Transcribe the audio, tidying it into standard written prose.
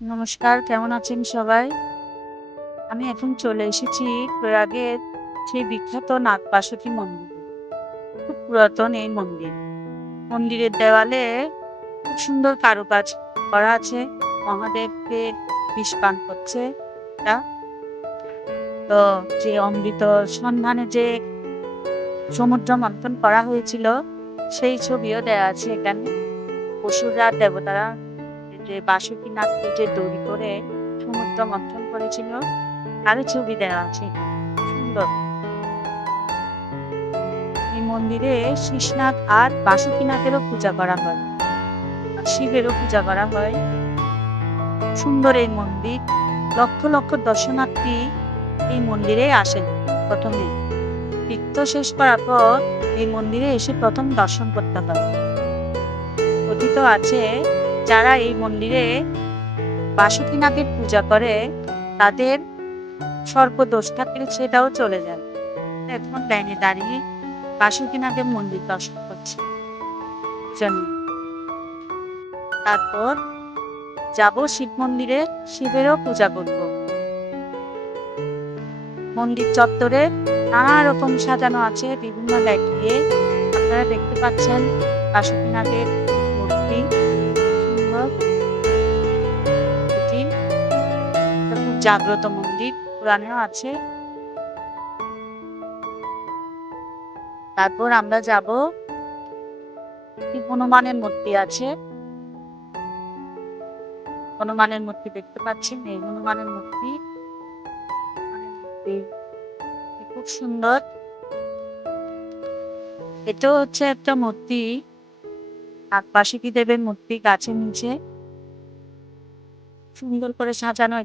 নমস্কার, কেমন আছেন সবাই? আমি এখন চলে এসেছি প্রয়াগের সেই বিখ্যাত নাগপাশাকি মন্দিরে। খুব পুরাতন এই মন্দির। মন্দিরের দেওয়ালে খুব সুন্দর কারুকাজ করা আছে। মহাদেবকে বিষ পান করছে এটা। তো যে অমৃত সন্ধানে যে সমুদ্র মন্থন করা হয়েছিল, সেই ছবিও দেয়া আছে এখানে। অসুররা দেবতারা যে বাসুকীনাথকে যে তৈরি করে সমুদ্র মন্থন করেছিল, তারও ছবি দেওয়া আছে এখানে। সুন্দর। এই মন্দিরে শীষনাগ আর বাসুকীনাথেরও পূজা করা হয়, আর শিবেরও পূজা করা হয়। সুন্দর এই মন্দির। লক্ষ লক্ষ দর্শনার্থী এই মন্দিরে আসেন প্রথমে। তীর্থ শেষ করার পর এই মন্দিরে এসে প্রথম দর্শন করতে হয়। কথিত আছে, যারা এই মন্দিরে বাসুকীনাথের পূজা করে তাদের সর্পদোষ থাকলে সেটাও চলে যায়। এখন লাইনে দাঁড়িয়ে বাসুকীনাথের মন্দির দর্শন করছি। তারপর যাব শিব মন্দিরে, শিবেরও পূজা করব। মন্দির চত্বরে নানা রকম সাজানো আছে বিভিন্ন লাইট দিয়ে। আপনারা দেখতে পাচ্ছেন বাসুকীনাথের মূর্তি, সুন্দর। এটি একটা খুব জাগ্রত মন্দির, পুরানো আছে। তারপর আমরা যাব, হনুমানের মূর্তি আছে। হনুমানের মূর্তি দেখতে পাচ্ছেন, এই হনুমানের মূর্তি। খুব সুন্দর। এটা হচ্ছে একটা মূর্তি, নাগপাশাকি দেবের মূর্তি, গাছের নিচে সুন্দর করে সাজানো।